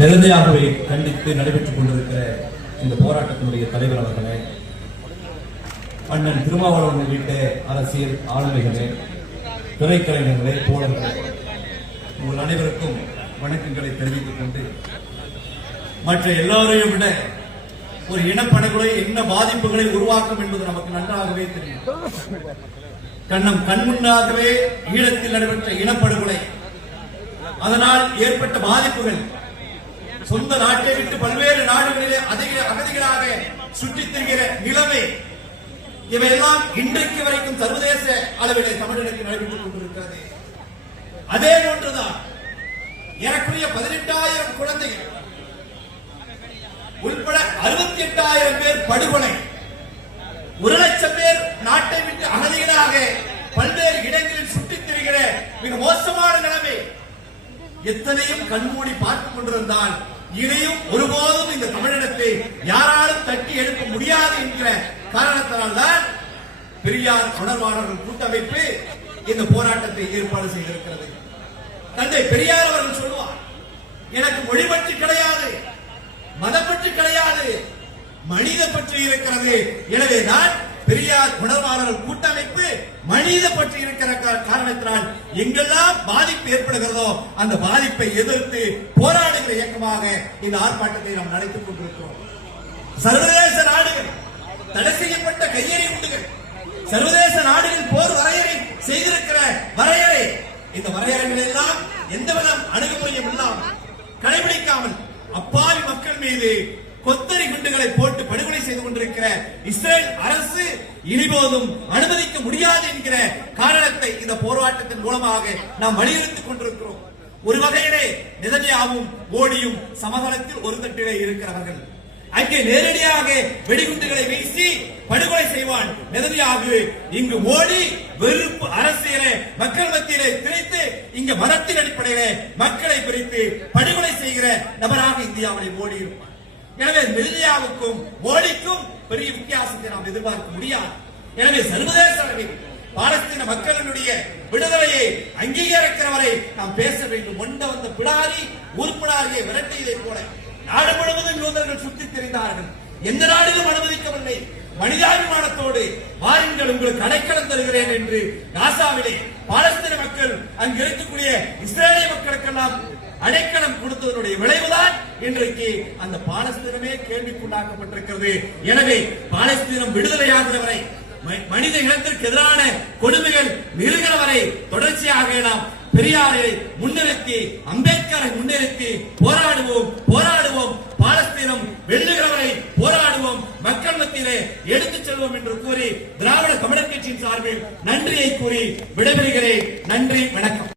நிலைமையாகவே கண்டித்து நடைபெற்றுக் கொண்டிருக்கிற இந்த போராட்டத்தினுடைய தலைவர் அவர்களே, அண்ணன் திருமாவளவன் உள்ளிட்ட அரசியல் ஆளுமைகளே, திரைக்கலைஞர்களே, தோழர்களே, உங்கள் அனைவருக்கும் வணக்கங்களை தெரிவித்துக் கொண்டு, மற்ற எல்லாரையும் விட ஒரு இனப்படுகொலை என்ன பாதிப்புகளை உருவாக்கும் என்பது நமக்கு நன்றாகவே தெரியும். கண்முன்னாகவே ஈழத்தில் நடைபெற்ற இனப்படுகொலை, அதனால் ஏற்பட்ட பாதிப்புகள், சொந்த நாட்டை விட்டு பல்வேறு நாடுகளிலே அகதிகளாக சுற்றித் திரிகிற நிலைமை, இவையெல்லாம் இன்றைக்கு வரைக்கும் சர்வதேச அளவிலே தமிழகத்தில் நடைபெற்றுக் கொண்டிருக்கிறது. அதே போன்றுதான் ஏறக்குறைய 18,000 குழந்தைகள் உட்பட 68,000 பேர் படுகொலை, 1,00,000 பேர் நாட்டை விட்டு அகதிகளாக பல்வேறு இடங்களில் சுற்றித் திரிகிற மிக மோசமான நிலைமை. எத்தனையும் கண்மூடி பார்த்துக் கொண்டிருந்தால் இதையும் ஒருபோதும் இந்த தமிழினத்தை யாராலும் தட்டி எழுப்ப முடியாது என்கிற காரணத்தினால் தான் பெரியார் உணர்வாளர்கள் கூட்டமைப்பு இந்த போராட்டத்தை ஏற்பாடு செய்திருக்கிறது. தந்தை பெரியார் அவர்கள் சொல்லுவார், எனக்கு மொழி பற்றி கிடையாது, மதம் பற்றி கிடையாது, மனித பற்றி இருக்கிறது. எனவேதான் பெரியார் உணர்வாளர்கள் கூட்டமைப்பு மனித பற்றி இருக்கிற காரணத்தினால் எங்கெல்லாம் பாதிப்பு ஏற்படுகிறதோ அந்த பாதிப்பை எதிர்த்து போராடுகிற இயக்கமாக இந்த ஆர்ப்பாட்டத்தை நாம் நடத்திக் கொண்டிருக்கிறோம். சர்வதேச நாடுகள் தடை செய்யப்பட்ட கையெறி உண்டுகள், சர்வதேச நாடுகள் போர் வரையறை செய்திருக்கிற வரையறை, இந்த வரையறைகள் எல்லாம் எந்தவித அணுகுமுறையும் இல்லாமல் கடைபிடிக்காமல் அப்பாவி மக்கள் மீது கொத்தரி குண்டுகளை போட்டு படுகொலை செய்து கொண்டிருக்கிற இஸ்ரேல் அரசு இனிபோதும் அனுமதிக்க முடியாது என்கிற காரணத்தை இந்த போராட்டத்தின் மூலமாக நாம் வலியுறுத்திக் கொண்டிருக்கிறோம். ஒரு வகையிலே நெதன்யாவும் மோடியும் சமகாலத்தில் ஒரு தட்டிலே இருக்கிறவர்கள். அங்கே நேரடியாக வெடிகுண்டுகளை வீசி படுகொலை செய்வான் நெதன்யாகு. இங்கு மோடி வெறுப்பு அரசியலை மக்கள் மத்தியிலே திணித்து இங்கு மதத்தின் அடிப்படையிலே மக்களை பிரித்து படுகொலை செய்கிற நபராக இந்தியாவில் மோடி இருப்பார். எனவே நெதன்யாவுக்கும் மோடிக்கும் பெரிய வித்தியாசத்தை நாம் எதிர்பார்க்க முடியாது. எனவே சர்வதேச அளவில் பாலஸ்தீன மக்களுடைய விடுதலையை அங்கீகரிக்கிறவரை நாம் பேச வேண்டும். ஒண்ட வந்த பிடாரி உறுப்பினரை விரட்டியதை போல நாடு முழுவதும் யூதர்கள் சுற்றித் திரிந்தார்கள். எந்த நாடுகளும் அனுமதிக்கவில்லை. மனிதாபிமானத்தோடு வாருங்கள், உங்களுக்கு அடைக்கலம் தருகிறேன் என்று காசாவிலே பாலஸ்தீன மக்கள் அங்கு இருக்கக்கூடிய இஸ்ரேலிய மக்களுக்கெல்லாம் அடைக்கலம் கொடுத்ததனுடைய விளைவுதான் இன்றைக்கு அந்த பாலஸ்தீனமே கேள்விக்குள்ளாக்கப்பட்டிருக்கிறது. எனவே பாலஸ்தீனம் விடுதலையாகிறவரை, மனித இனத்திற்கு எதிரான கொடுமைகள் நிறுகிறவரை தொடர்ச்சியாக நாம் பெரியாரை முன்னிறுத்தி, அம்பேத்கரை முன்னிறுத்தி போராடுவோம். பாலஸ்தீனம் வெல்லுகிறவரை போராடுவோம், மக்கள் மத்தியிலே எடுத்துச் செல்வோம் என்று கூறி திராவிட தமிழர் கட்சியின் சார்பில் நன்றியை கூறி விடைபெறுகிறேன். நன்றி, வணக்கம்.